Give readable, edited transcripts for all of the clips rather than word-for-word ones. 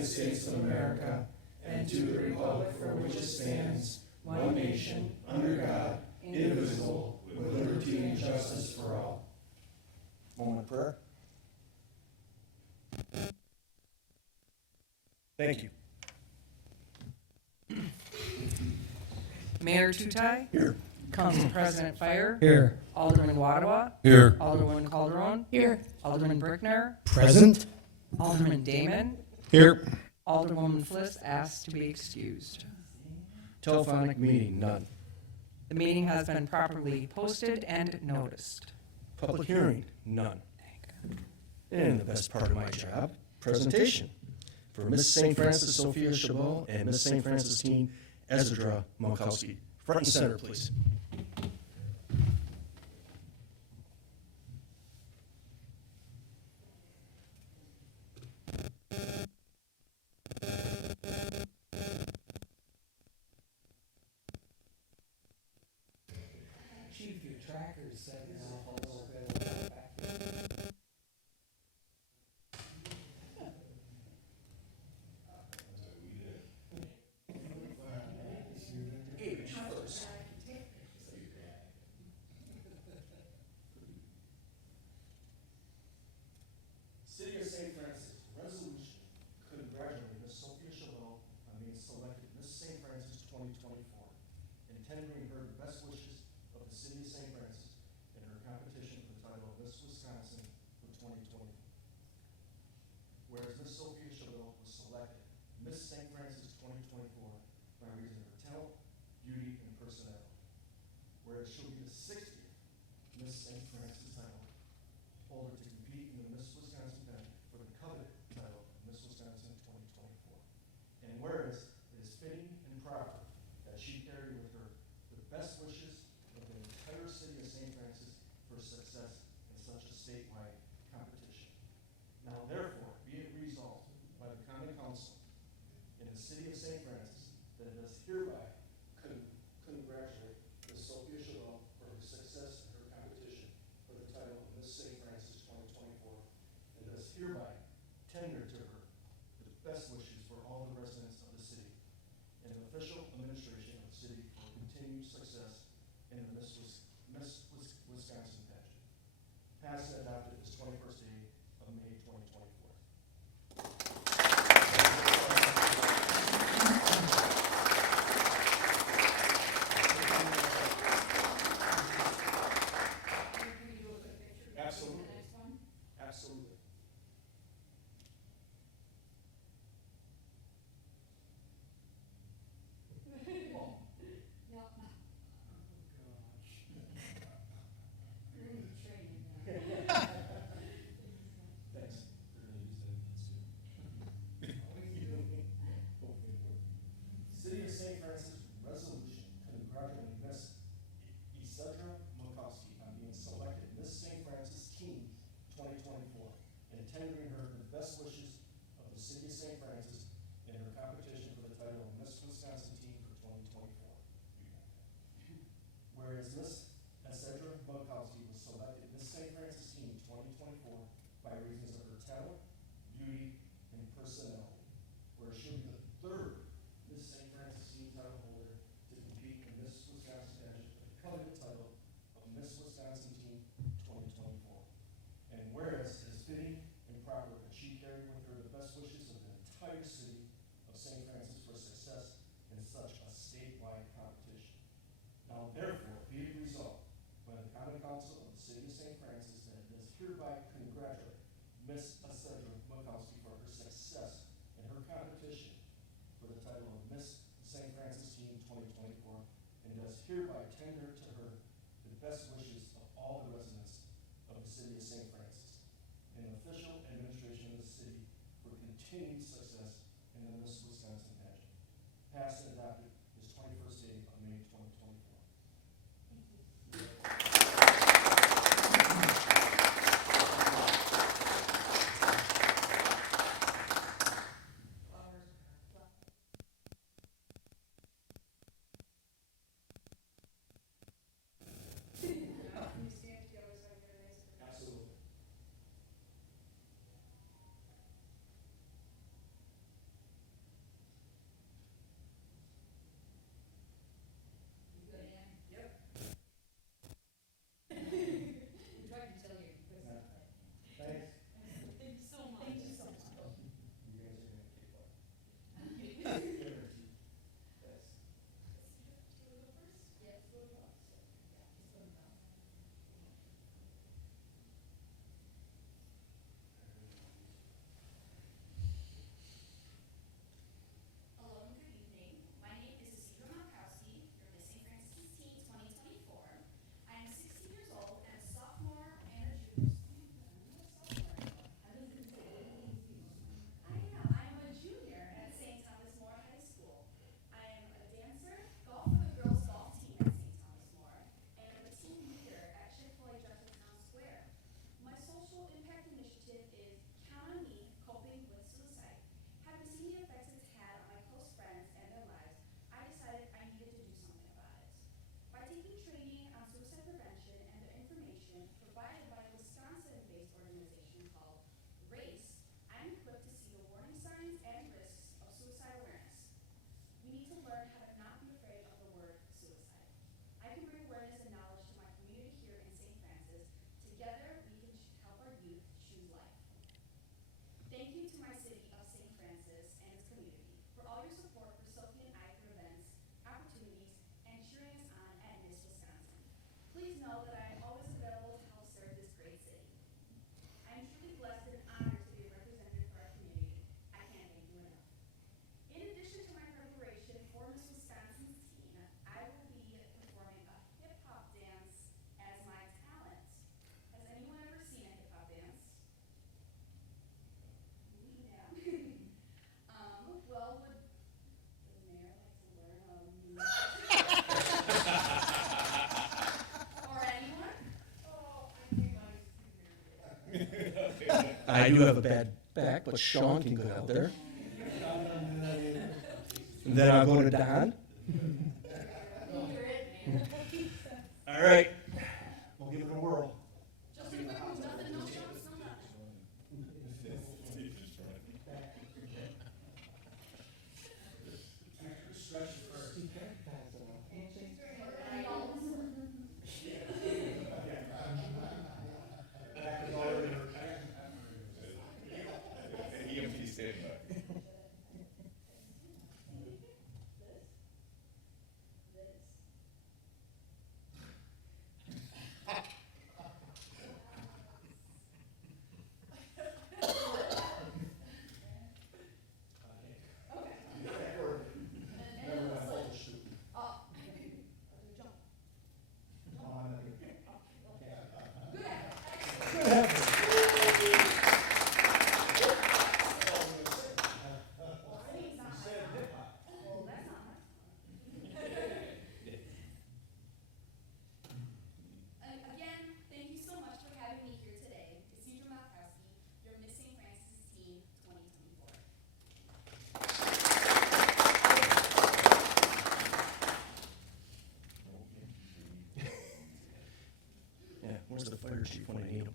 United States of America and to the republic for which it stands, one nation, under God, indivisible, with liberty and justice for all. Moment of prayer. Thank you. Mayor Tutai? Here. Council President Fire? Here. Alderman Wadawa? Here. Alderman Calderon? Here. Alderman Brickner? Present. Alderman Damon? Here. Alderwoman Fliss asked to be excused. Telephonic meeting, none. The meeting has been properly posted and noticed. Public hearing, none. And the best part of my job, presentation. For Miss St. Francis Sophia Chabot and Miss St. Francis teen Ezra Monkowski. Front and center, please. Chief, your tracker's setting off a little bit. City of St. Francis resolution congratulating Miss Sophia Chabot on being selected Miss St. Francis 2024 and tendering her the best wishes of the City of St. Francis in her competition for the title of Miss Wisconsin for 2024. Whereas Miss Sophia Chabot was selected Miss St. Francis 2024 by reason of her talent, beauty, and personality. Whereas she'll be the 60th Miss St. Francis title holder to compete in the Miss Wisconsin pageant for the coveted title of Miss Wisconsin 2024. And whereas it is fitting and proper that she carry with her the best wishes of the entire city of St. Francis for success in such a statewide competition. Now therefore, be it resolved by the Common Council in the city of St. Francis that it does hereby congratulate Ms. Sophia Chabot for her success in her competition for the title of Miss St. Francis 2024, and does hereby tender to her the best wishes for all the residents of the city and the official administration of the city for continued success in the Miss Wisconsin pageant. Passed and adopted this 21st day of May 2024. Absolutely. Absolutely. Thanks. City of St. Francis resolution congratulating Miss Ezra Monkowski on being selected Miss St. Francis Teen 2024 and tendering her the best wishes of the City of St. Francis in her competition for the title of Miss Wisconsin Teen for 2024. Whereas Miss Ezra Monkowski was selected Miss St. Francis Teen 2024 by reasons of her talent, beauty, and personality, where she'll be the third Miss St. Francis Teen title holder to compete in Miss Wisconsin pageant for the coveted title of Miss Wisconsin Teen 2024. And whereas it is fitting and proper that she carry with her the best wishes of the entire city of St. Francis for success in such a statewide competition. Now therefore, be it resolved by the Common Council of the City of St. Francis that it does hereby congratulate Miss Ezra Monkowski for her success in her competition for the title of Miss St. Francis Teen 2024 and does hereby tender to her the best wishes of all the residents of the City of St. Francis and the official administration of the city for continued success in the Miss Wisconsin pageant. Passed and adopted this 21st day of May 2024. thank you to my city of St. Francis and its community for all your support for Sophie and I through events, opportunities, and cheering us on at Miss Wisconsin. Please know that I am always available to help serve this great city. I am truly blessed and honored to be a representative for our community. I can't thank you enough. In addition to my preparation for Miss Wisconsin's team, I will be performing a hip-hop dance as my talent. Has anyone ever seen a hip-hop dance? Yeah. Well, would the mayor like to learn a new or anyone? Oh, I think mine's too weird. I do have a bad back, but Sean can go out there. And then I'll go to Don. You're it, man. All right. We'll give it a whirl. Just a quick one, nothing, no jumps, no nothing. Again, thank you so much for having me here today. Isidro Malkowski, your Miss St. Francis Team 2024. Yeah, where's the fire chief when I need him?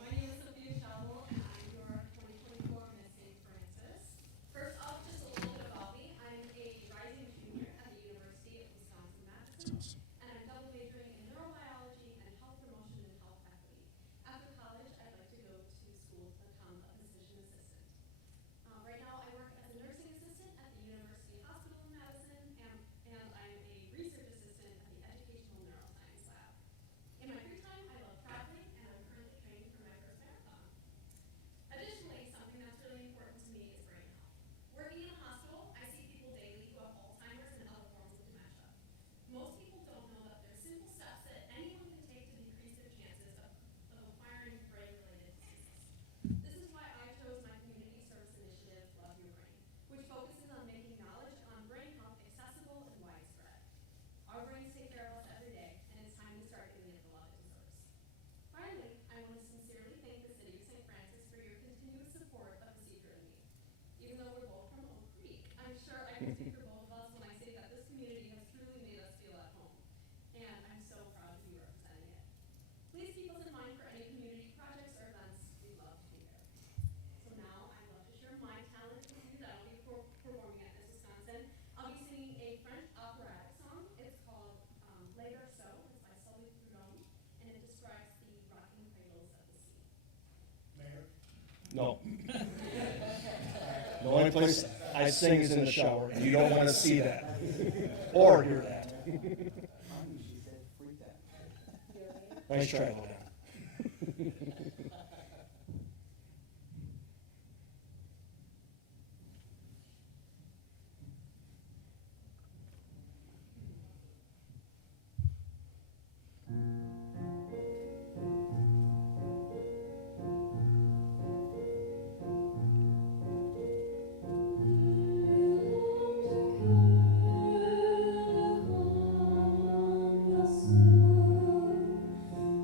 My name is Sophia Schaubel, and I'm your 2024 Miss St. Francis. First off, just a little bit about me. I'm a rising junior at the University of Wisconsin-Madison, and I'm double majoring in neurobiology and health promotion and health equity. After college, I'd like to go to school to become a physician assistant. Right now, I work as a nursing assistant at the University Hospital in Madison, and I'm a research assistant at the Educational Neuroscience Lab. In my free time, I love traveling, and I'm currently training for my first marathon. Additionally, something that's really important to me is brain health. Working in a hospital, I see people daily who have Alzheimer's and other forms of dementia. Most people don't know that there are simple steps that anyone can take to decrease their chances of acquiring brain-related diseases. This is why I chose my community service initiative, Love Your Brain, which focuses on making knowledge on brain health accessible and widespread. Our brains take care of us every day, and it's time to start giving it the love it deserves. Finally, I want to sincerely thank the City of St. Francis for your continuous support of Isidro and me. Even though we're both from Oak Creek, I'm sure I can speak for both of us when I say that this community has truly made us feel at home, and I'm so proud to be representing it. Please keep us in mind for any community projects or events. We'd love to be there. So now I'd love to share my talent with you that I'll be performing at Miss Wisconsin. I'll be singing a French operatic song. It's called Les Berceaux. It's by Sully Prudhomme, and it describes the rocking cradles of the sea. No. The only place I sing is in the shower, and you don't want to see that or hear that. Nice try, Lodan.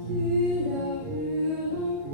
Qui la rue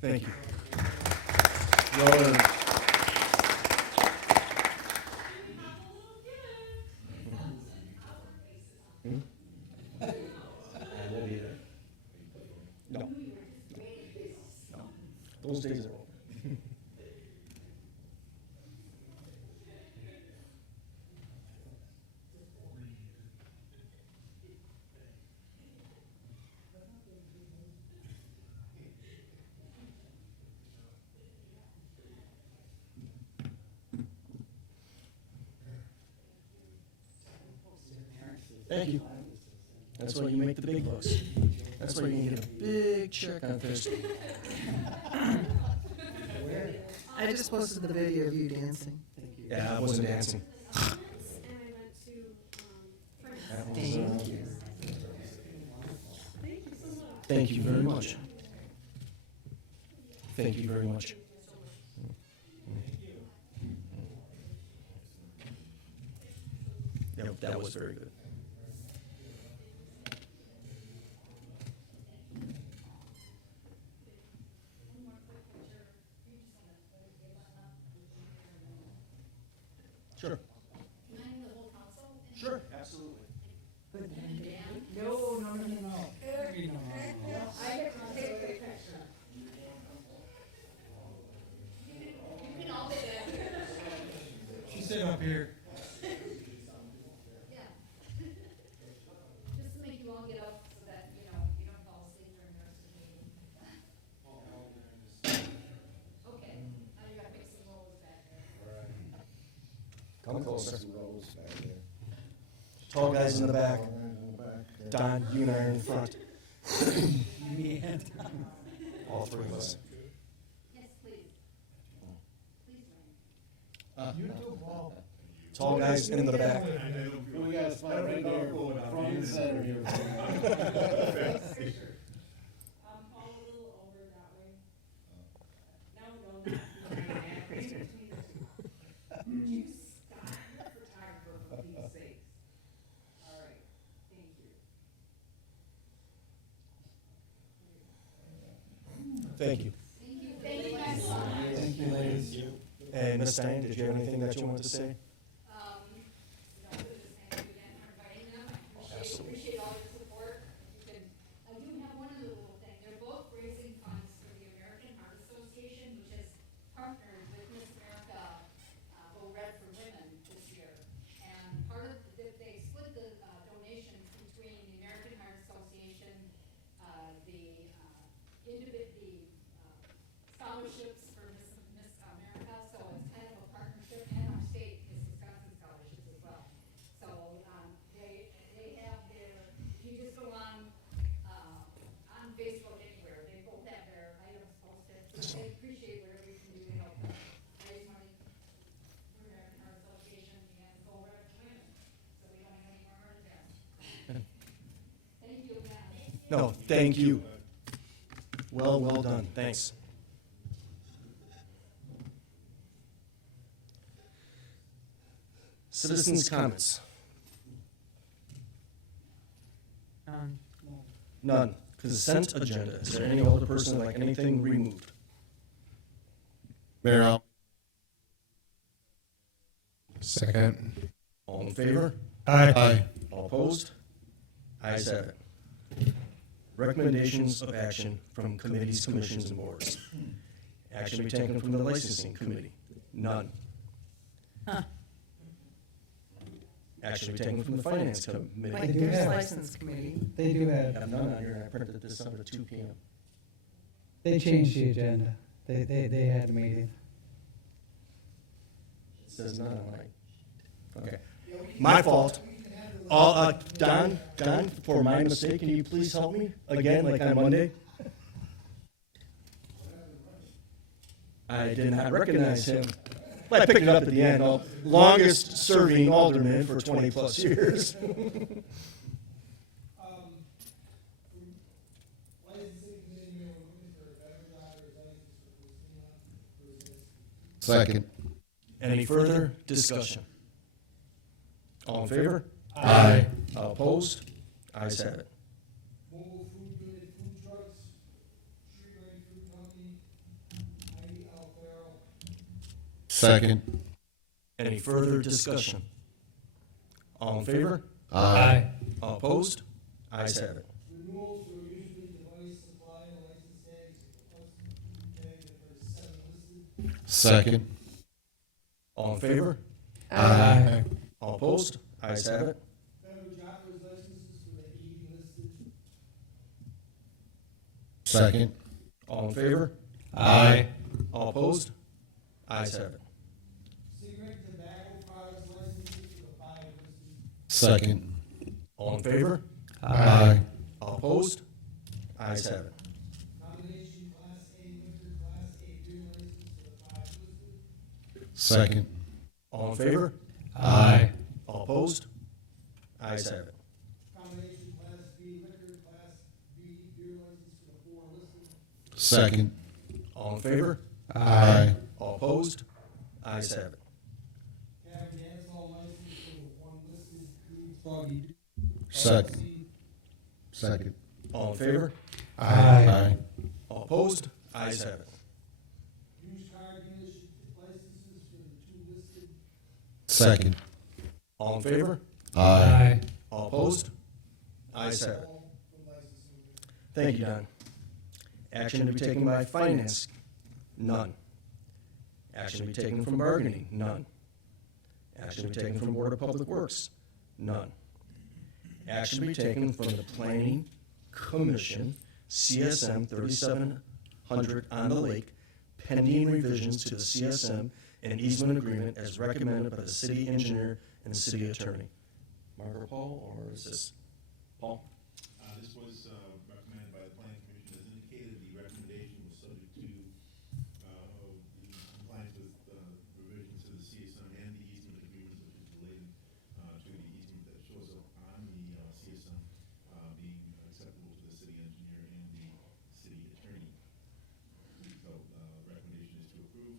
Thank you. Well done. I won't be there. No. No. Those days are over. Thank you. That's why you make the big bucks. That's why you can get a big check on Thursday. I just posted the video of you dancing. Yeah, I wasn't dancing. And I went to, France. That was, Thank you. Thank you very much. Thank you very much. Yep, that was very good. Sure. Sure, absolutely. She sit up here. Yeah. Just to make you all get up so that, you don't fall asleep during the rest of the meeting. Okay, now you gotta pick some roles back there. Come closer. Tall guys in the back. Don, you and I are in front. All three of us. Yes, please. Please, Wayne. Tall guys in the back. We got a spot right there, front and center here. Call a little over that way. No, You stop, photographer, for Pete's sake. All right, thank you. Thank you. Thank you guys. Thank you, ladies. And Ms. Stein, did you have anything that you wanted to say? Just thank you again for inviting them. I appreciate all your support. I do have one other little thing. They're both raising funds for the American Heart Association, which has partnered with Miss America, Go Red for Women this year. And part of, they split the donations between the American Heart Association, the scholarships for Miss America, so it's kind of a partnership, and our state, Miss Wisconsin scholarships as well. So, they have their, if you just go on Facebook anywhere, they both have their items posted. So they appreciate whatever you can do to help them raise money for American Heart Association and Go Red for Women, so we don't have any more heart attacks. Thank you again. No, thank you. Well done. Thanks. Citizens' comments. None. Consent agenda. Is there any other person like anything removed? Mayor, second. All in favor? Aye. All opposed? Ayes have it. Recommendations of action from committees, commissions, and boards. Action to be taken from the licensing committee. None. Action to be taken from the finance committee. Like, do there's have- license committee. They do I have, have none on here, and I printed this up at 2 p.m. they changed the agenda. They had a meeting. It says none on mine. Okay. My fault. Don, for my mistake, can you please help me again, like on Monday? I did not recognize him. Well, I picked it up at the end. Longest serving alderman for 20 plus years. Second. Any further discussion? All in favor? Aye. All opposed? Ayes have it. Mobile food unit, food trucks, street lighting food company, Second. Any further discussion? All in favor? Aye. All opposed? Ayes have it. Renewals for usually device supply and license tags for 7 listed. Second. All in favor? Aye. All opposed? Ayes have it. Beverage operators licenses for the 80 listed. Second. All in favor? Aye. All opposed? Ayes have it. Cigarette and tobacco products licenses for the 5 listed. Second. All in favor? Aye. All opposed? Ayes have it. Combination Class A liquor, Class A beer license for the 5 listed. Second. All in favor? Aye. All opposed? Ayes have it. Combination Class B liquor, Class B beer license for the 4 listed. Second. All in favor? Aye. All opposed? Ayes have it. Cab dance hall license for the 1 listed. Crude Foggy. Second. Second. All in favor? Aye. All opposed? Ayes have it. Used car dealership licenses for the 2 listed. Second. All in favor? Aye. All opposed? Ayes have it. All for licensing. Thank you, Don. Action to be taken by finance? None. Action to be taken from bargaining? None. Action to be taken from Board of Public Works? None. Action to be taken from the Planning Commission, CSM 3700 on the Lake, pending revisions to the CSM and easement agreement as recommended by the city engineer and the city attorney. Margaret Paul, or is this Paul? This was recommended by the planning commission. As indicated, the recommendation was subject to the compliance with revisions to the CSM and the easement agreements, which is related to the easement that shows up on the CSM being acceptable to the city engineer and the city attorney. So recommendation is to approve.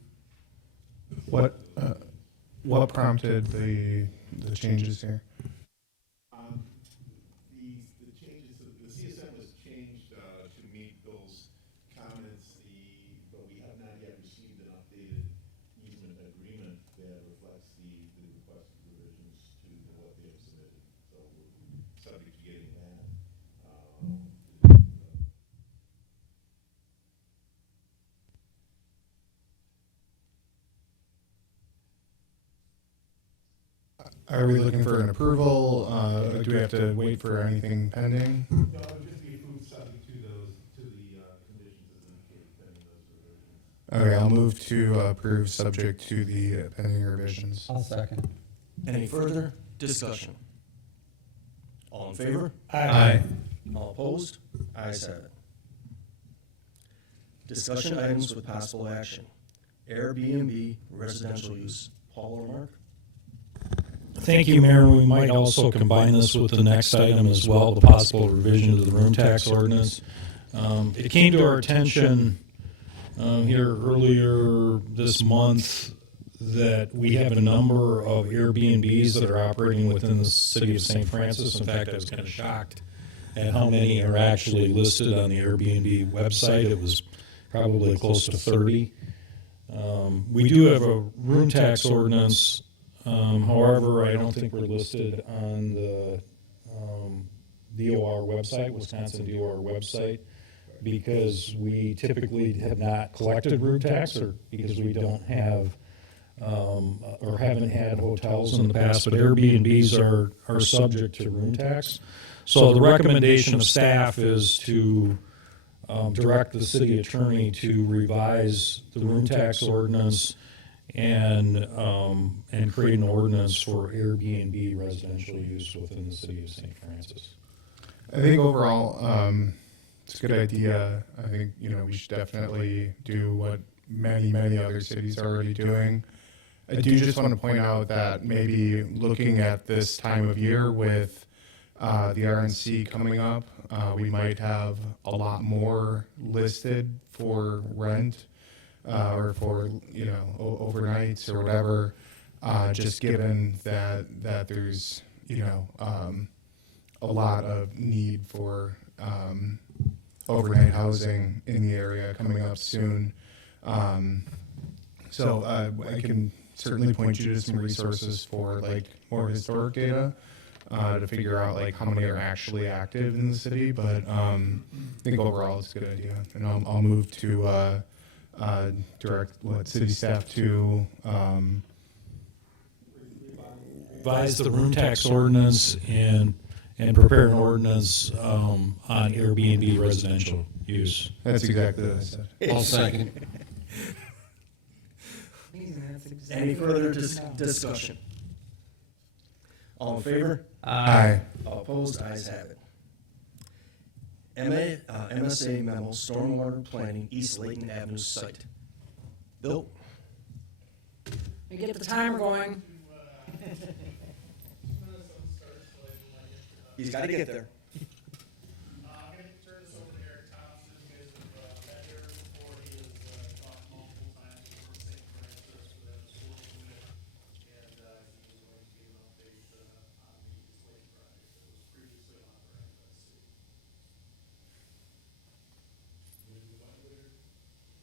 What prompted the changes here? The changes, the CSM was changed to meet those comments, but we have not yet received an updated easement agreement that reflects the requested revisions to what they have submitted. So we're subject to getting that. Are we looking for an approval? Do we have to wait for anything pending? No, it would just be approved subject to those, to the conditions as indicated pending those revisions. Okay, I'll move to approve subject to the pending revisions. I'll second. Any further discussion? All in favor? Aye. All opposed? Ayes have it. Discussion items with possible action. Airbnb residential use. Paul or Mark? Thank you, Mayor. We might also combine this with the next item as well, the possible revision to the room tax ordinance. It came to our attention here earlier this month that we have a number of Airbnbs that are operating within the city of St. Francis. In fact, I was kind of shocked at how many are actually listed on the Airbnb website. It was probably close to 30. We do have a room tax ordinance. However, I don't think we're listed on the DOR website, Wisconsin DOR website, because we typically have not collected room tax, or because we don't have or haven't had hotels in the past, but Airbnbs are subject to room tax. So the recommendation of staff is to direct the city attorney to revise the room tax ordinance and create an ordinance for Airbnb residential use within the city of St. Francis. I think overall, it's a good idea. I think, we should definitely do what many other cities are already doing. I do just want to point out that maybe looking at this time of year with the RNC coming up, we might have a lot more listed for rent or for, overnights or whatever, just given that there's, a lot of need for overnight housing in the area coming up soon. So I can certainly point you to some resources for like more historic data to figure out like how many are actually active in the city. But I think overall it's a good idea, and I'll move to direct city staff to Revise the room tax ordinance and prepare an ordinance on Airbnb residential use. That's exactly what I said. I'll second. Amazing, that's exactly Any what further it is now. discussion? All in favor? Aye. All opposed? Ayes have it. MSA memo, stormwater planning, East Layton Avenue site. Bill? We get the timer going. He's got to get there. I'm going to turn this over to Eric Thompson. You guys have met Eric before. He has talked multiple times for St. Francis for that school unit. And he was going to give an update on the East Lake project that was previously authorized by the city.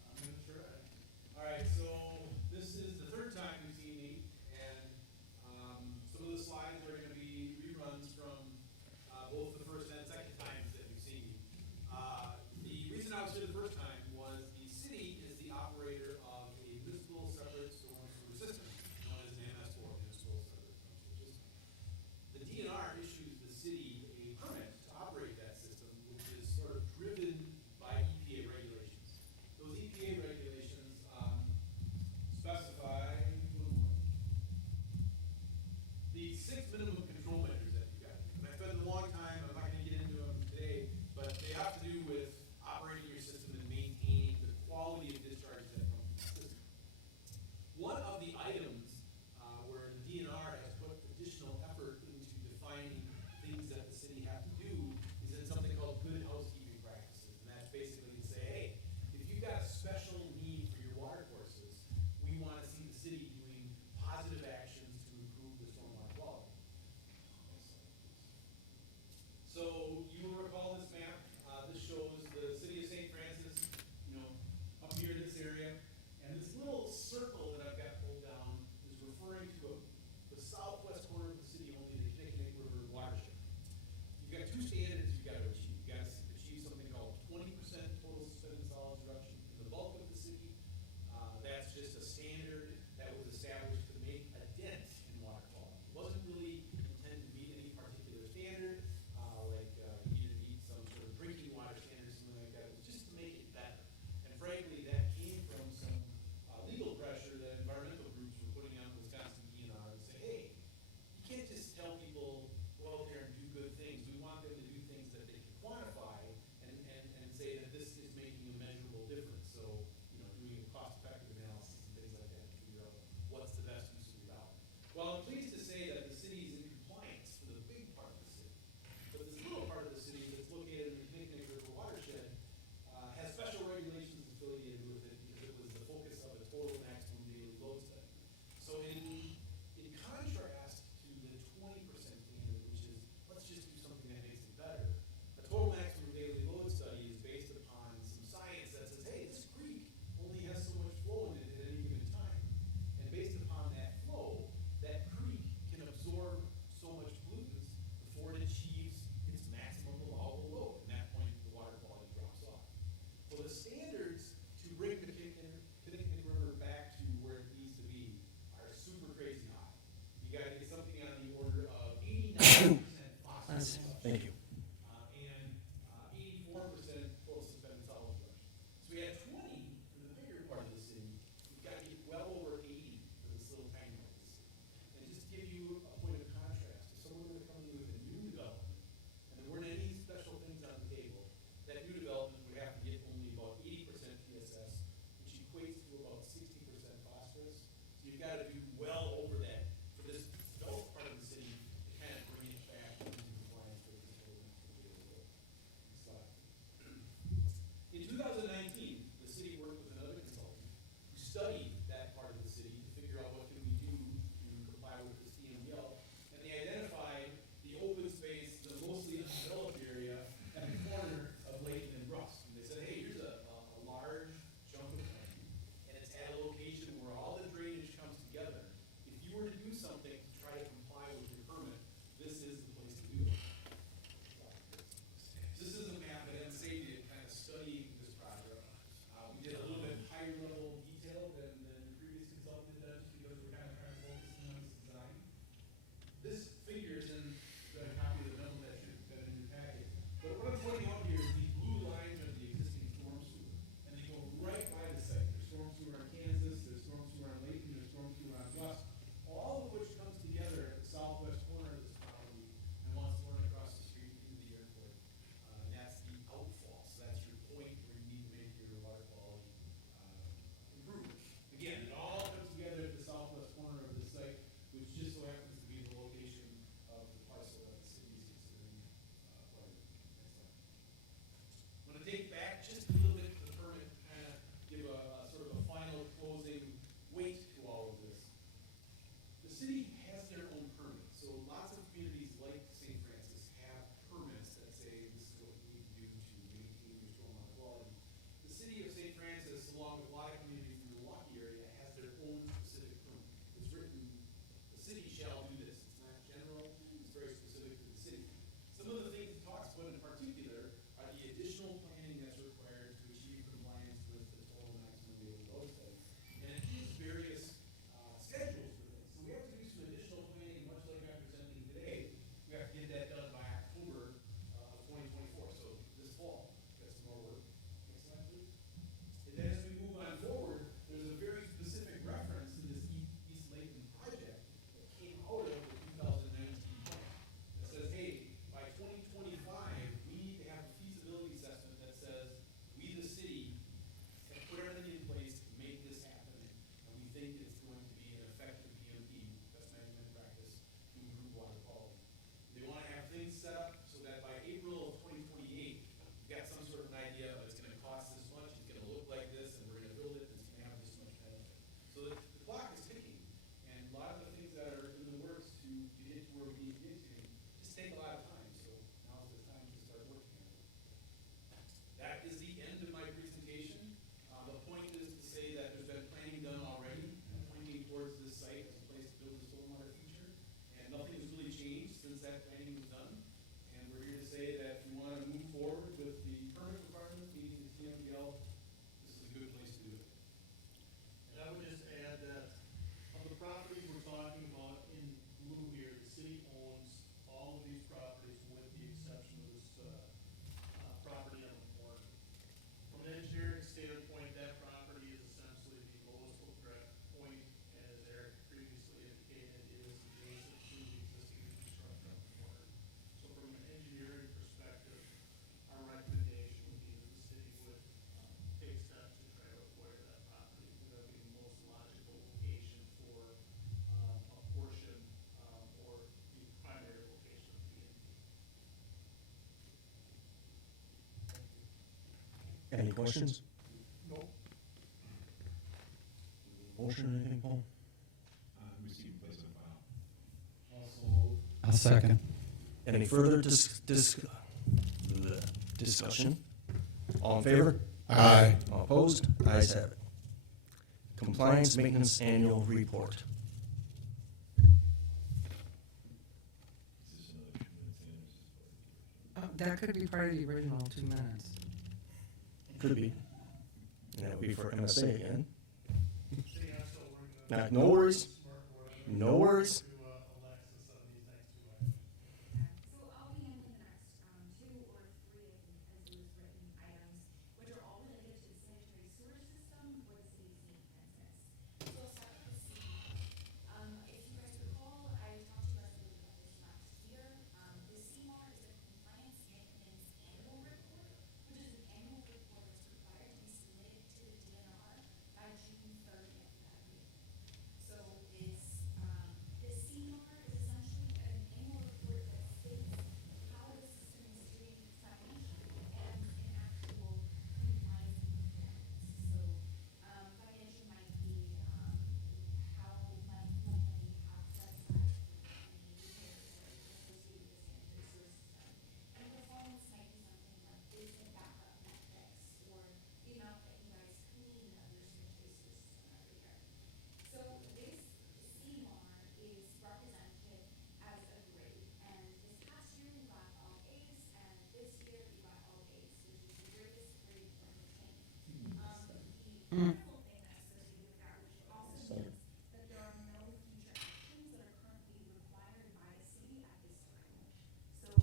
I'm going to try. All right, so this is the third time you've seen me, and some of the slides are going to be reruns from both the first and second times that we've seen you. The reason I was here the first time was the city is the operator of a municipal separate storm sewer system, known as an MS4, municipal separate storm sewer system. The DNR issues the city a permit to operate that system, which is sort of driven by EPA regulations. Those EPA regulations specify the 6 minimum control measures that you got. And I spent a long time, I'm not gonna get into them today, but they have to do with operating your system and maintaining the quality of discharge that comes from the system. One of the items where the DNR has put additional effort into defining things that the city have to do is in something called good housekeeping practices. And that's basically to say, hey, if you've got a special need for your water courses, we wanna see the city doing positive actions to improve the stormwater quality. So you will recall this map. This shows the city of St. Francis, up here in this area. And this little circle that I've got pulled down is referring to the southwest corner of the city, only the Kinnickinnic River watershed. You've got two standards you've got to achieve. You've got to achieve something called 20% total suspended solids reduction in the bulk of the city. That's just a standard that was established to make a dent in water quality. It wasn't really intended to meet any particular standard, like you need to meet some sort of drinking water standard, something like that. It was just to make it better. And frankly, that came from some legal pressure that environmental groups were putting on Wisconsin DNR and say, hey, you can't just tell people, go out there and do good things. We want them to do things that they can quantify and say that this is making a measurable difference. So, doing a cost-effective analysis and things like that to figure out what's the best use of your dollar. Well, I'm pleased to say that the city is in compliance for the big part of the city. But this little part of the city that's located in the Kinnickinnic River watershed has special regulations affiliated with it because it was the focus of a total maximum daily load study. So in contrast to the 20% standard, which is let's just do something that makes it better, a total maximum daily load study is based upon some science that says, hey, this creek only has so much flow in it at any given time. And based upon that flow, that creek can absorb so much pollutants before it achieves its maximum allowable load. At that point, the water quality drops off. Well, the standards to bring the Kinnickinnic River back to where it needs to be are super crazy high. You gotta get something on the order of 89% phosphorus. Thank you. And 84% total suspended solid reduction. So we had 20 for the bigger part of the city. We've got to get well over 80 for this little tiny part of the city. And just to give you a point of contrast, if someone were to come in with a new development, and there weren't any special things on the table, that new development would have to get only about 80% TSS, which equates to about 60% phosphorus. So you've got to do well over that for this developed part of the city to kind of bring it back into compliance with this whole slide. In 2019, the city worked with another consultant who studied that part of the city to figure out what can we do to comply with this DMDL, and they identified the open space, the mostly undeveloped area at the corner of Layton and Rust. And they said, hey, here's a large chunk of land, and it's at a location where all city shall do this. It's not general, it's very specific to the city. Some of the things it talks about in particular are the additional planning that's required to achieve compliance with the total maximum daily load study. And it gives various schedules for things. So we have to do some additional planning, much like I'm presenting today. We have to get that done by October of 2024, so this fall. Got some more work. Next slide, please. And then as we move on forward, there's a very specific reference to this East Layton project that came out of the 2019 plan. That says, hey, by 2025, we need to have a feasibility assessment that says, we the city have put everything in place to make this happen, and we think it's going to be an effective BMP, best management practice, to improve water quality. They want to have things set up so that by April of 2028, you've got some sort of an idea of it's going to cost this much, it's going to look like this, and we're going to build it, and it's going to have this much benefit. So the clock is ticking, and a lot of the things that are in the works to get to where we need to get to just take a lot of time, so now's the time to start working on it. That is the end of my presentation. The point is to say that there's been planning done already, pointing towards this site as a place to build a stormwater feature, and nothing has really changed since that planning was done. And we're here to say that if you want to move forward with the permit requirements, meeting the TMDL, this is a good place to do it. And I would just add that of the properties we're talking about in blue here, the city owns all of these properties with the exception of this property on the corner. From an engineering standpoint, that property is essentially the lowest progress point, and as Eric previously indicated, is adjacent to the existing infrastructure on the corner. So from an engineering perspective, our recommendation would be that the city would take steps to try to acquire that property. That would be the most logical location for a portion or the primary location of the BNP. Any questions? No. Motion, anything, Paul? Receive and place on file. Also, I'll second. Any further discussion? All in favor? Aye. All opposed? Ayes have it. Compliance Maintenance Annual Report. Is this another 2 minutes in, or is this part of the original? That could be part of the original 2 minutes. Could be. And that would be for MSA again. City has to work on No worries. smart board. No worries. To Alexis on these next two items. So I'll be handling the next 2 or 3 as it was written items, which are all related to the sanitary sewer system for the city of St. Francis. So I'll start with the city. If you guys recall, I talked to you guys a little bit about this last year. The CMAR is a compliance maintenance annual report, which is an annual report that's required to be submitted to the DNR by June 30th of that year. So it's, the CMAR is essentially an annual report that states how the system is doing financially and in actual compliance and performance. So, financial might be, how much money you have set aside for any repairs that are associated with the sanitary sewer system. And performance might be something like instant backup metrics or the amount that you guys clean of your sanitary sewer system every year. So this CMAR is represented as a grade, and this past year we got all A's, and this year we got all A's, which is the greatest grade for the chain. The wonderful thing that's associated with that, which also means that there are no future actions that are currently required by the city at this time. So,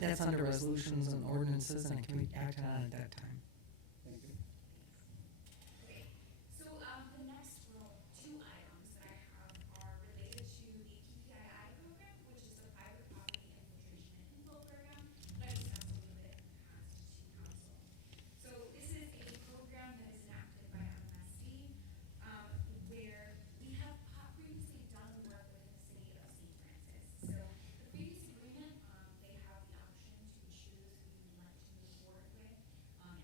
That's under resolutions and ordinances, and it can be acted on at that time. okay. So, the next 2 items that I have are related to the PPII program, which is the Private Property Infiltration and Inflow Program that I discussed a little bit in the past to council. So this is a program that is enacted by MSD, where we have previously done work within the city of St. Francis. So the previous agreement, they have the option to choose who you would like to move forward with, and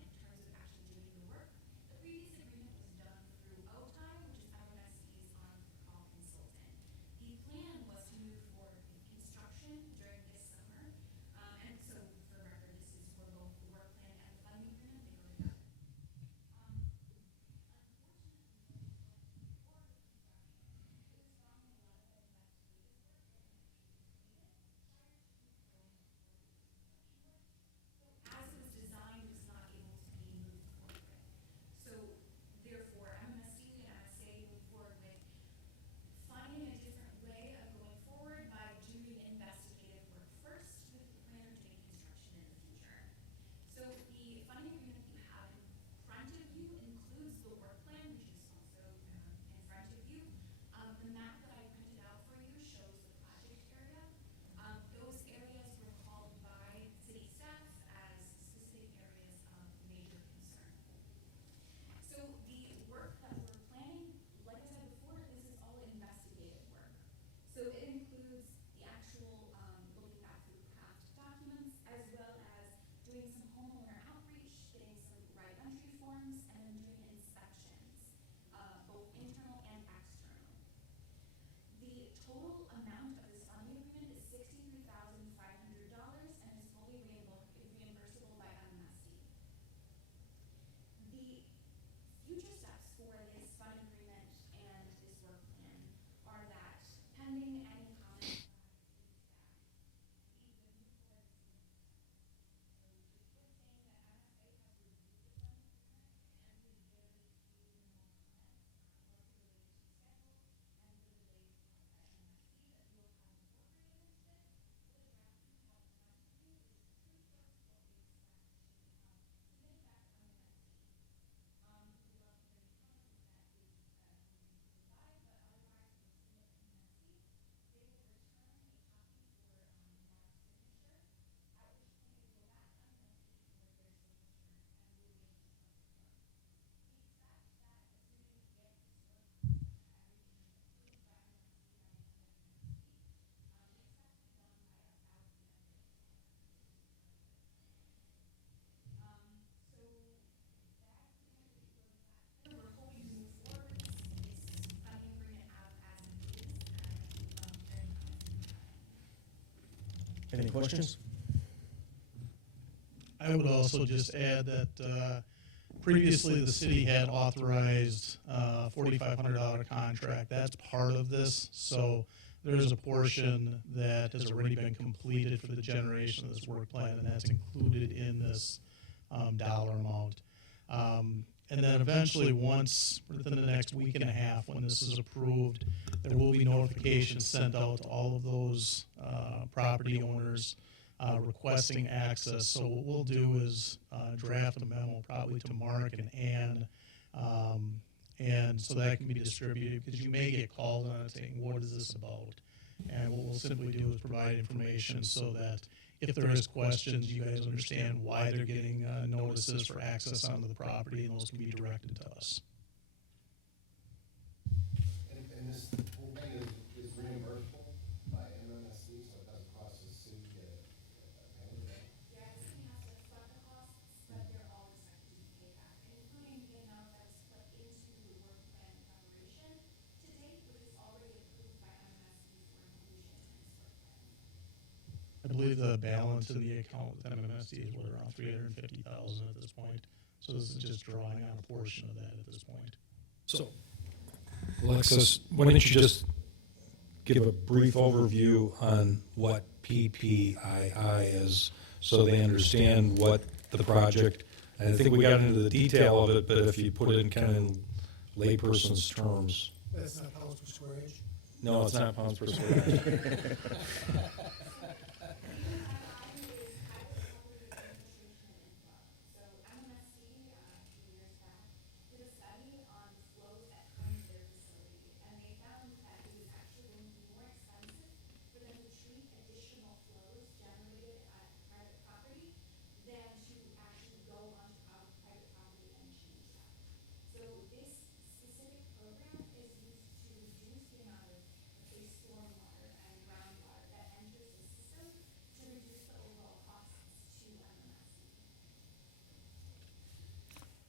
questions? I would also just add that previously the city had authorized a $4,500 contract. That's part of this. So there's a portion that has already been completed for the generation of this work plan, and that's included in this dollar amount. And then eventually, once within the next week and a half, when this is approved, there will be notifications sent out to all of those property owners requesting access. So what we'll do is draft a memo probably to Mark and Ann, and so that can be distributed, because you may get called on it saying, what is this about? And what we'll simply do is provide information so that if there is questions, you guys understand why they're getting notices for access onto the property, and those can be directed to us. And this whole thing is reimbursable by MMSC, so it doesn't cost the city to pay for that? Yeah, the city has to front the costs, but they're all expected to be paid back, including the amount that was put into the work plan preparation to date, which is already approved by MMSD for inclusion in this work plan. I believe the balance in the account with MMSD is around $350,000 at this point. So this is just drawing on a portion of that at this point. So, Alexis, why don't you just give a brief overview on what PPII is, so they understand what the project, and I think we got into the detail of it, but if you put it in kind of in layperson's terms. That's not pounds per square inch? No, it's not pounds per square inch.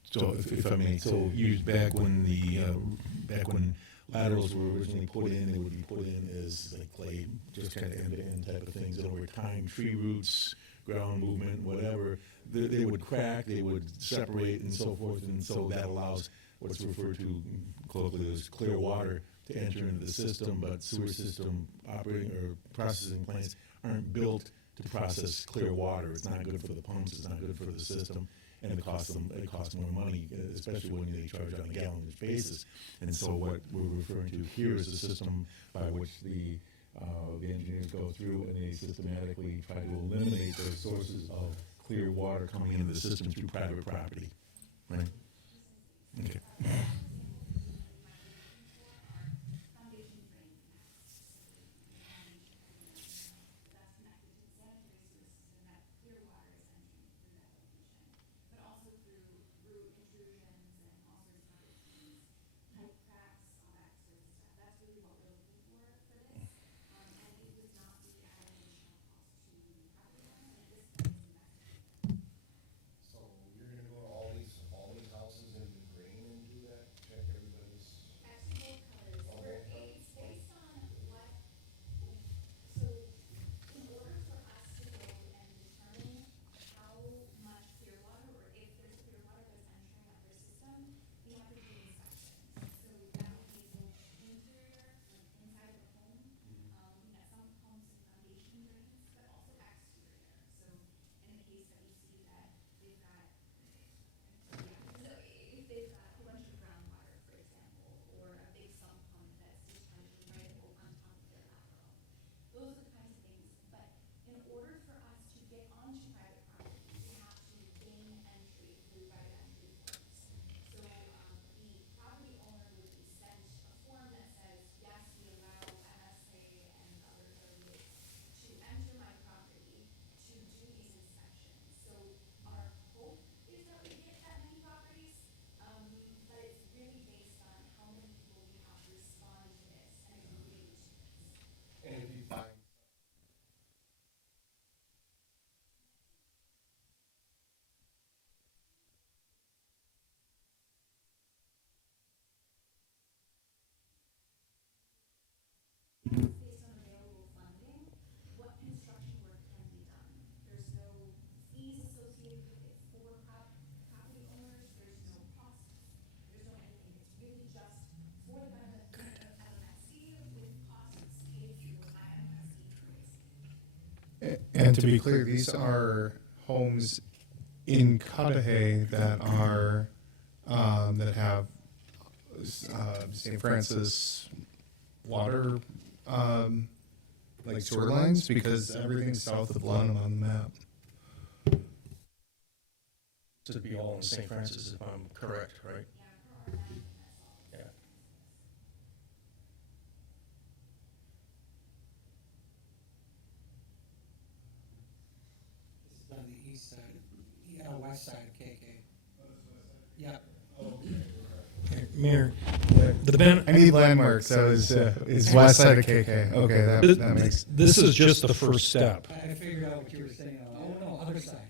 So if I may, so years back when back when laterals were originally put in, they would be put in as like clay, just kind of end-to-end type of things. And over time, tree roots, ground movement, whatever, they would crack, they would separate and so forth. And so that allows what's referred to colloquially as clear water to enter into the system, but sewer system operating or processing plants aren't built to process clear water. It's not good for the pumps, it's not good for the system. And it costs more money, especially when they charge on a gallonage basis. And so what we're referring to here is a system by which the engineers go through and they systematically try to eliminate those sources of clear water coming into the system through private property, right? Okay. So you're gonna go to all And to be clear, these are homes in Cudahy that are, that have St. Francis water, like sewer lines, because everything's south of Blenheim on the map. To be all in St. Francis, if I'm correct, right? Yeah. This is on the east side, west side of KK. Yep. Mayor, I need landmarks, so is west side of KK. Okay, that makes. This is just the first step. I figured out what you were saying. Oh, no, other side.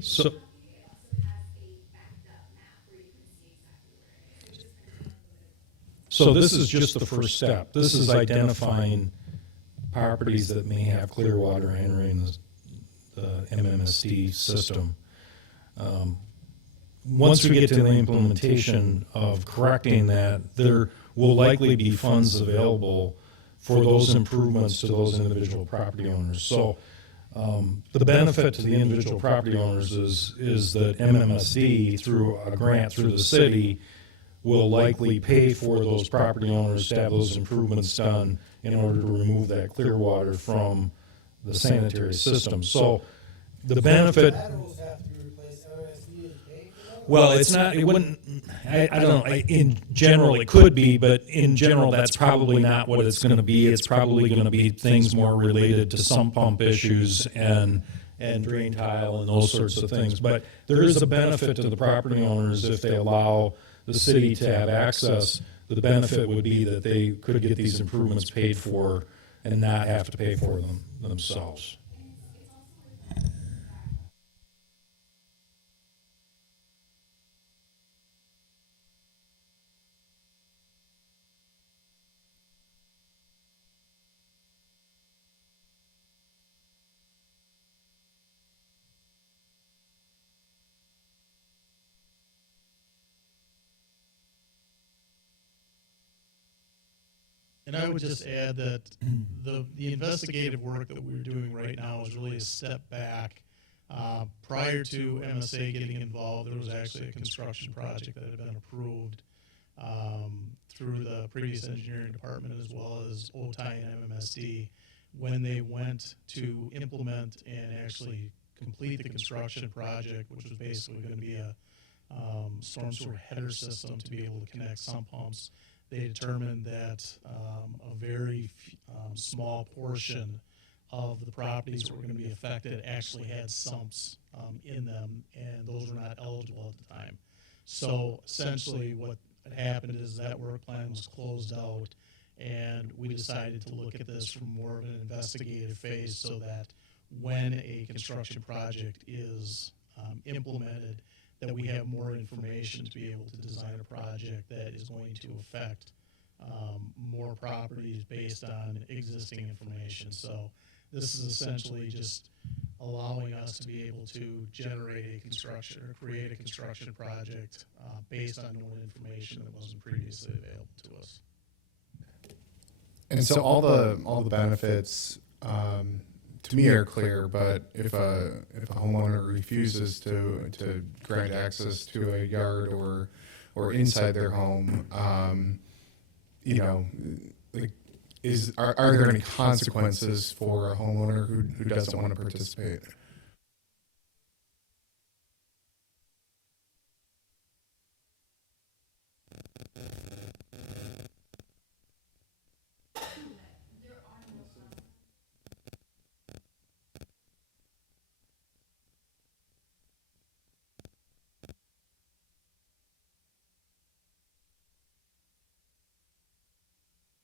So, so this is just the first step. This is identifying properties that may have clear water entering the MMSD system. Once we get to the implementation of correcting that, there will likely be funds available for those improvements to those individual property owners. So the benefit to the individual property owners is that MMSD, through a grant through the city, will likely pay for those property owners to have those improvements done in order to remove that clear water from the sanitary system. So the benefit. Well, it's not, it wouldn't, I don't know, in general, it could be, but in general, that's probably not what it's gonna be. It's probably gonna be things more related to sump pump issues and drain tile and those sorts of things. But there is a benefit to the property owners if they allow the city to have access. The benefit would be that they could get these improvements paid for and not have to pay for them themselves. And I would just add that the investigative work that we're doing right now is really a step back. Prior to MSA getting involved, there was actually a construction project that had been approved through the previous engineering department as well as OTI and MMSD. When they went to implement and actually complete the construction project, which was basically going to be a storm sewer header system to be able to connect sump pumps, they determined that a very small portion of the properties that were going to be affected actually had sumps in them, and those were not eligible at the time. So essentially what happened is that work plan was closed out, and we decided to look at this from more of an investigative phase so that when a construction project is implemented, that we have more information to be able to design a project that is going to affect more properties based on existing information. So this is essentially just allowing us to be able to generate a construction or create a construction project based on known information that wasn't previously available to us. And so all the benefits to me are clear, but if a homeowner refuses to grant access to a yard or inside their home, you know, like, are there any consequences for a homeowner who doesn't want to participate?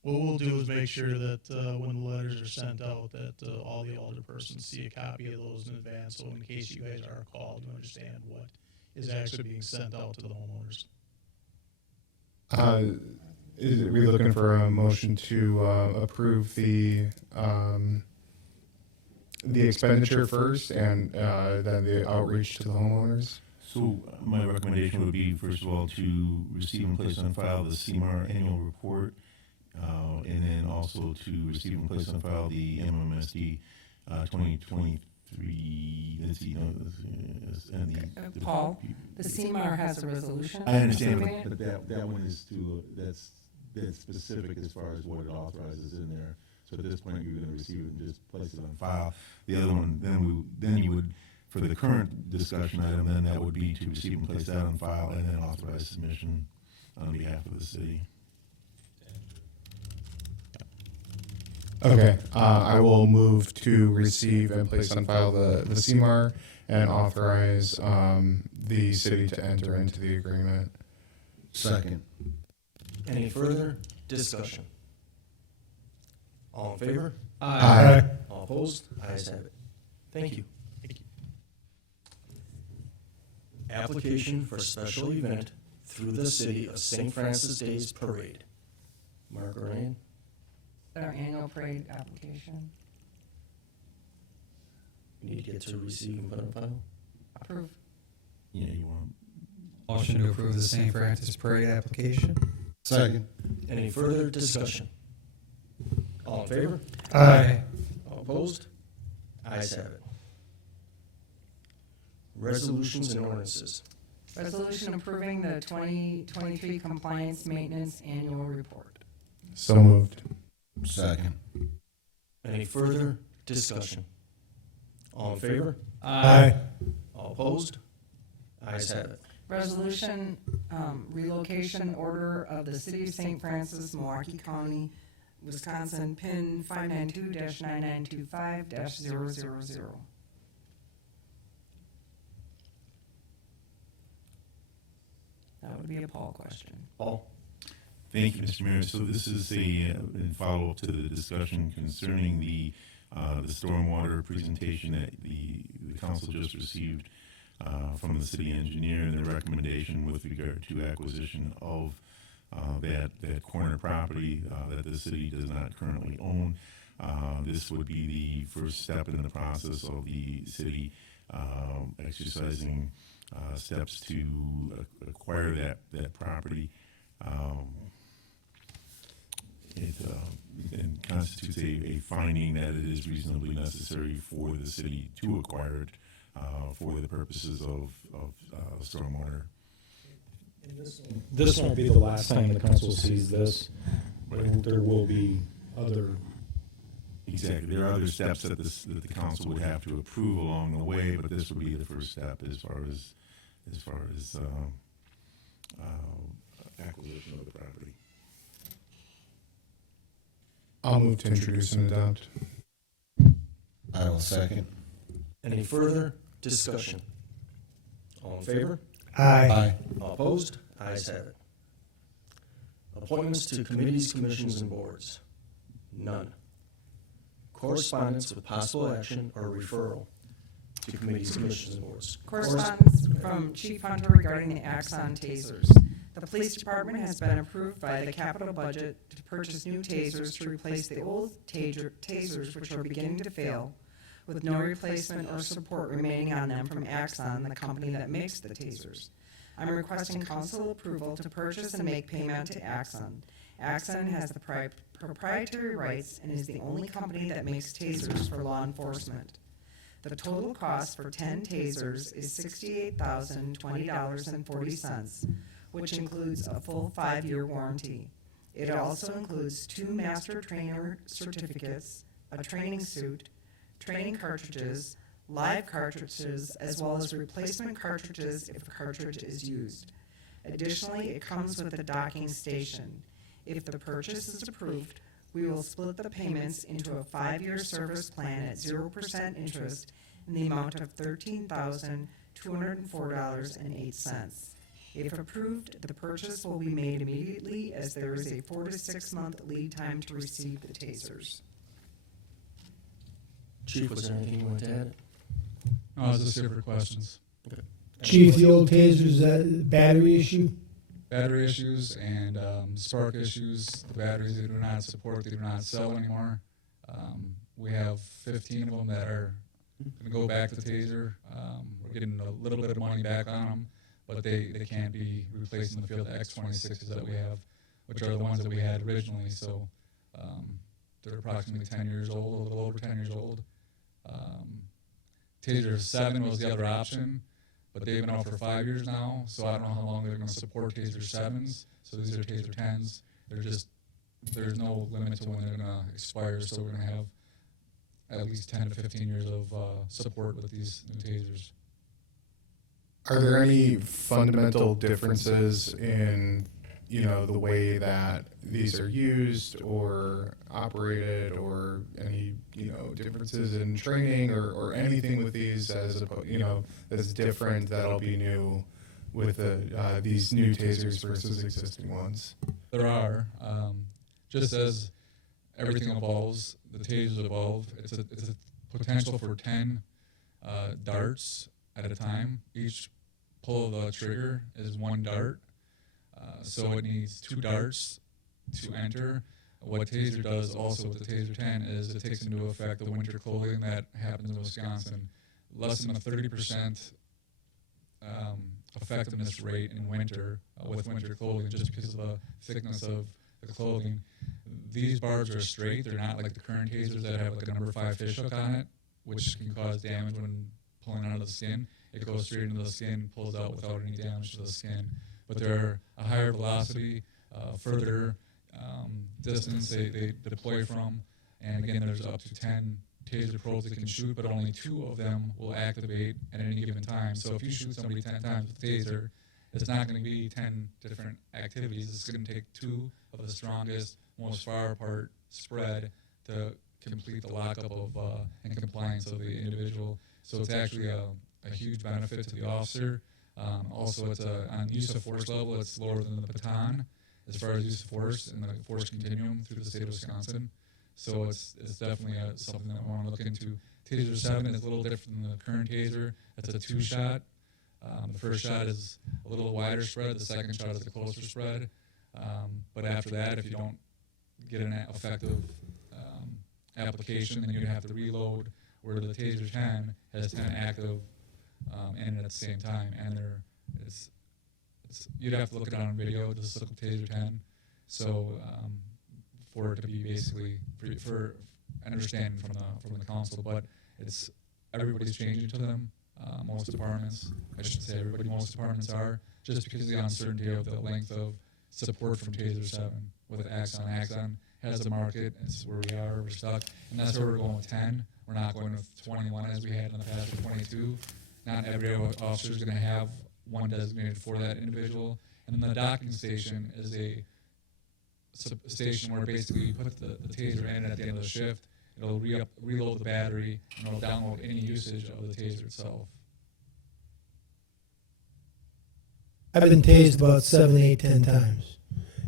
What we'll do is make sure that when the letters are sent out, that all the alderpersons see a copy of those in advance, so in case you guys are called, you understand what is actually being sent out to the homeowners. Are we looking for a motion to approve the expenditure first and then the outreach to the homeowners? So my recommendation would be, first of all, to receive and place on file the CMAR annual report, and then also to receive and place on file the MMSD 2023, let's see, no, and the. Paul, the CMAR has a resolution. I understand, approving it. but that one is that's specific as far as what it authorizes in there. So at this point, you're gonna receive it and just place it on file. The other one, then you would, for the current discussion item, then that would be to receive and place that on file and then authorize submission on behalf of the city. Okay, I will move to receive and place on file the CMAR and authorize the city to enter into the agreement. Second. Any further discussion? All in favor? Aye. All opposed? Ayes have it. Thank you. Application for special event through the City of St. Francis Days Parade. Mark or Ann? Our annual parade application. You need to get to receive and put on file. Approve. Yeah, you want. Motion to approve the St. Francis Parade application. Second. Any further discussion? All in favor? Aye. All opposed? Ayes have it. Resolutions and ordinances. Resolution approving the 2023 Compliance Maintenance Annual Report. So moved. Second. Any further discussion? All in favor? Aye. All opposed? Ayes have it. Resolution relocation order of the City of St. Francis, Milwaukee County, Wisconsin, PIN 592-9925-000. That would be a Paul question. Paul? Thank you, Mr. Mayor. So this is in follow-up to the discussion concerning the stormwater presentation that the council just received from the city engineer and the recommendation with regard to acquisition of that corner property that the city does not currently own. This would be the first step in the process of the city exercising steps to acquire that property. It constitutes a finding that it is reasonably necessary for the city to acquire it for the purposes of stormwater. This won't be the last time the council sees this. There will be other. Exactly. There are other steps that the council would have to approve along the way, but this would be the first step as far as acquisition of the property. I'll move to introduce and adopt. I will second. Any further discussion? All in favor? Aye. All opposed? Ayes have it. Appointments to committees, commissions, and boards. None. Correspondence with possible action or referral to committees, commissions, and boards. Correspondence from Chief Hunter regarding the Axon tasers. The police department has been approved by the capital budget to purchase new tasers to replace the old tasers which are beginning to fail, with no replacement or support remaining on them from Axon, the company that makes the tasers. I'm requesting council approval to purchase and make payment to Axon. Axon has the proprietary rights and is the only company that makes tasers for law enforcement. The total cost for 10 tasers is $68,020.40, which includes a full 5-year warranty. It also includes 2 master trainer certificates, a training suit, training cartridges, live cartridges, as well as replacement cartridges if a cartridge is used. Additionally, it comes with a docking station. If the purchase is approved, we will split the payments into a 5-year service plan at 0% interest in the amount of $13,204.08. If approved, the purchase will be made immediately as there is a 4 to 6 month lead time to receive the tasers. Chief, was there anything you wanted to add? No, I was just here for questions. Okay. Chief, the old tasers, battery issue? Battery issues and spark issues. The batteries they do not support, they do not sell anymore. We have 15 of them that are going to go back to Taser. We're getting a little bit of money back on them, but they can't be replaced in the field. The X26s that we have, which are the ones that we had originally. So they're approximately 10 years old, a little over 10 years old. Taser 7 was the other option, but they've been out for 5 years now, so I don't know how long they're going to support Taser 7s. So these are Taser 10s. There's no limit to when they're going to expire, so we're going to have at least 10 to 15 years of support with these new tasers. Are there any fundamental differences in, the way that these are used or operated, or any, differences in training or anything with these that's different that'll be new with these new tasers versus existing ones? There are. Just as everything evolves, the tasers evolve. It's a potential for 10 darts at a time. Each pull of the trigger is 1 dart. So it needs 2 darts to enter. What Taser does also with the Taser 10 is it takes into effect the winter clothing that happens in Wisconsin. Less than a 30% effectiveness rate in winter with winter clothing, just because of the thickness of the clothing. These barbs are straight. They're not like the current tasers that have like a number 5 fish hook on it, which can cause damage when pulling out of the skin. It goes straight into the skin, pulls out without any damage to the skin. But they're a higher velocity, further distance they deploy from. And again, there's up to 10 taser probes that can shoot, but only 2 of them will activate at any given time. So if you shoot somebody 10 times with a taser, it's not going to be 10 different activities. It's going to take 2 of the strongest, most far apart spread to complete the lockup of and compliance of the individual. So it's actually a huge benefit to the officer. Also, it's on use of force level, it's lower than the baton as far as use of force and the force continuum through the state of Wisconsin. So it's definitely something that we want to look into. Taser 7 is a little different than the current taser. It's a 2-shot. The first shot is a little wider spread. The second shot is a closer spread. But after that, if you don't get an effective application, then you'd have to reload, where the Taser 10 has 10 active in it at the same time. And you'd have to look at it on video, just look at Taser 10. So for it to be basically, for understanding from the council, but everybody's changing to them. Most departments, I should say everybody, most departments are, just because of the uncertainty of the length of support from Taser 7 with Axon. Axon has a market, it's where we are, we're stuck, and that's where we're going with 10. We're not going with 21 as we had in the past with 22. Not every officer is going to have one designated for that individual. And then the docking station is a station where basically you put the taser in at the end of the shift. It'll reload the battery, and it'll download any usage of the taser itself. I've been tased about 7, 8, 10 times.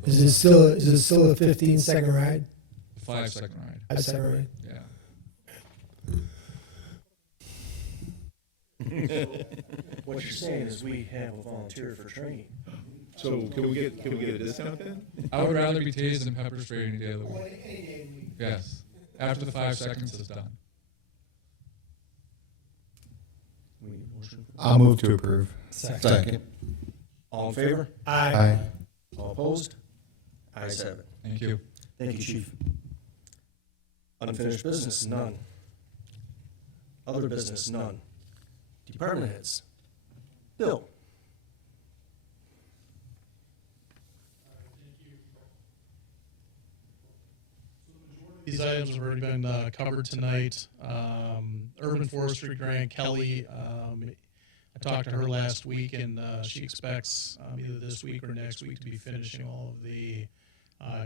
Is it still a 15-second ride? 5-second ride. 5-second ride. Yeah. What you're saying is we have a volunteer for training. So can we get a discount then? I would rather be tased than pepper sprayed any day of the week. Yes. After the 5 seconds, it's done. We need a motion. I'll move to approve. Second. All in favor? Aye. All opposed? Ayes have it. Thank you. Thank you, Chief. Unfinished business, none. Other business, none. Department heads. Bill. These items have already been covered tonight. Urban Forestry Grant, Kelly, I talked to her last week, and she expects either this week or next week to be finishing all of the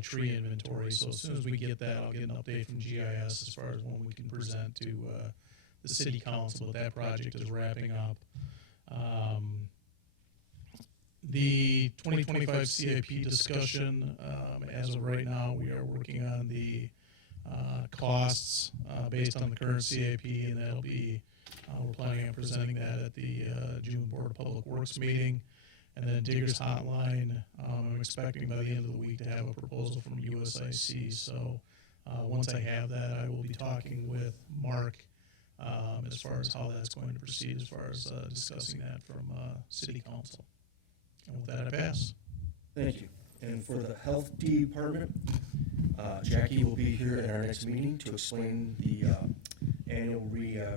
tree inventory. So as soon as we get that, I'll get an update from GIS as far as when we can present to the city council, but that project is wrapping up. The 2025 CIP discussion, as of right now, we are working on the costs based on the current CIP, and that'll be, we're planning on presenting that at the June Board of Public Works meeting. And then Diggers Hotline, I'm expecting by the end of the week to have a proposal from USIC. So once I have that, I will be talking with Mark as far as how that's going to proceed, as far as discussing that from City Council. And with that, I pass. Thank you. And for the Health Department, Jackie will be here at our next meeting to explain the annual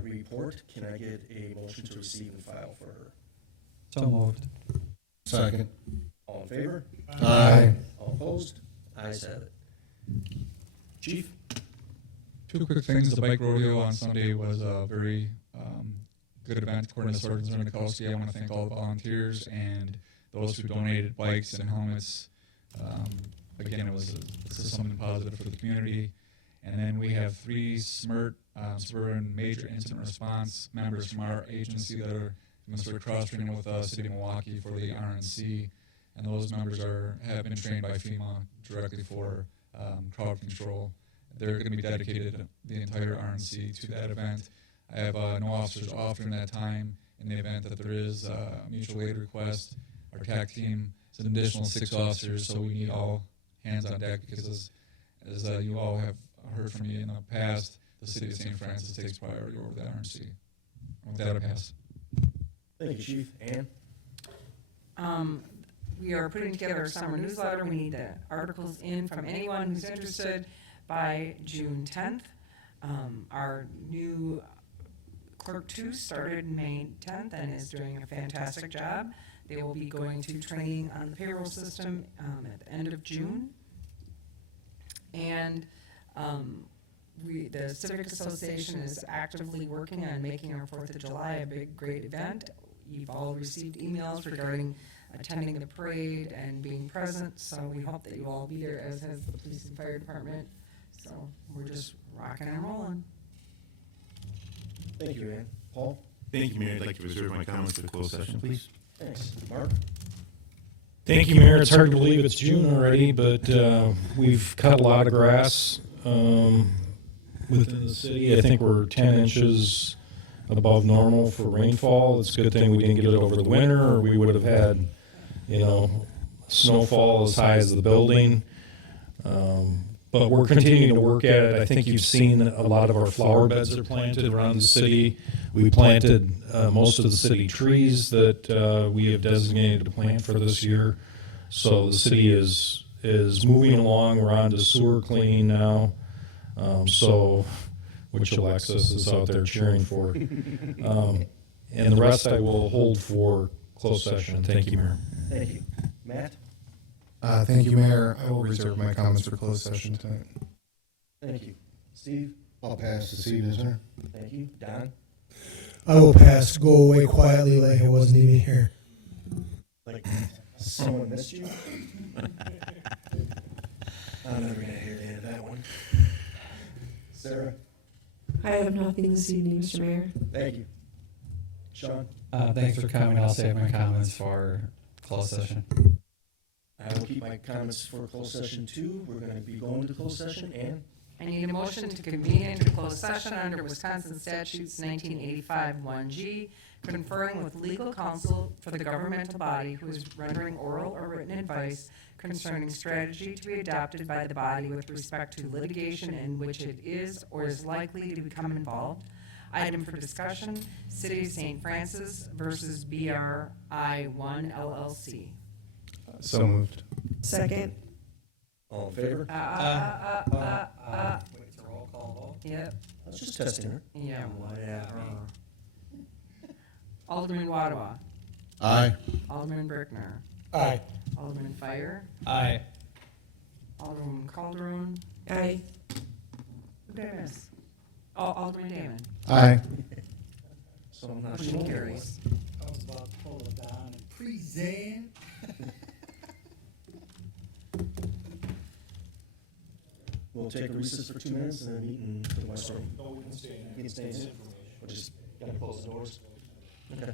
report. Can I get a motion to receive and file for her? So moved. Second. All in favor? Aye. All opposed? Ayes have it. Chief? Two quick things. The bike rodeo on Sunday was a very good event according to Sergeant Zernikowski. I want to thank all the volunteers and those who donated bikes and helmets. Again, it's just something positive for the community. And then we have 3 SMERT, Suburban Major Incident Response members from our agency that are going to start cross-training with the City of Milwaukee for the RNC. And those members have been trained by FEMA directly for crowd control. They're going to be dedicated the entire RNC to that event. I have no officers off during that time. In the event that there is a mutual aid request, our TAC team is an additional 6 officers, so we need all hands on deck because as you all have heard from me in the past, the City of St. Francis takes priority over the RNC. With that, I pass. Thank you, Chief. Ann? We are putting together a summer newsletter. We need the articles in from anyone who's interested by June 10th. Our new Clerk 2 started May 10th and is doing a fantastic job. They will be going to training on the payroll system at the end of June. And the Civic Association is actively working on making our 4th of July a big, great event. You've all received emails regarding attending the parade and being present, so we hope that you all be there, as has the police and fire department. So we're just rocking and rolling. Thank you, Ann. Paul? Thank you, Mayor. I'd like to reserve my comments for closed session, please. Thanks. Mark? Thank you, Mayor. It's hard to believe it's June already, but we've cut a lot of grass within the city. I think we're 10 inches above normal for rainfall. It's a good thing we didn't get it over the winter, or we would have had, snowfall as high as the building. But we're continuing to work at it. I think you've seen a lot of our flower beds are planted around the city. We planted most of the city trees that we have designated to plant for this year. So the city is moving along. We're on to sewer cleaning now. Which Alexis is out there cheering for. And the rest I will hold for closed session. Thank you, Mayor. Thank you. Matt? Thank you, Mayor. I will reserve my comments for closed session tonight. Thank you. Steve? I'll pass this evening, sir. Thank you. Don? I will pass. Go away quietly like I wasn't even here. Like someone missed you? I'm never going to hear the end of that one. Sarah? I have nothing this evening, Mr. Mayor. Thank you. Sean? Thanks for coming. I'll save my comments for closed session. I will keep my comments for closed session too. We're going to be going to closed session. Ann? I need a motion to convene into closed session under Wisconsin statutes 1985 1G, conferring with legal counsel for the governmental body who is rendering oral or written advice concerning strategy to be adopted by the body with respect to litigation in which it is or is likely to become involved. Item for discussion, City of St. Francis versus BRI 1 LLC. So moved. Second. All in favor? Wait, it's a roll call vote? Yep. I was just testing her. Yeah, whatever. Alderman Wadawa. Aye. Alderman Brickner. Aye. Alderman Fire. Aye. Alderman Calderon. Aye. Who did I miss? Oh, Alderman Damon. Aye. So I'm not Motion sure. carries. I was about to pull it down and present. We'll take a recess for 2 minutes and then meet in the West Room. No, we can stay in there. You can stay in. We'll just gotta close the doors. Okay.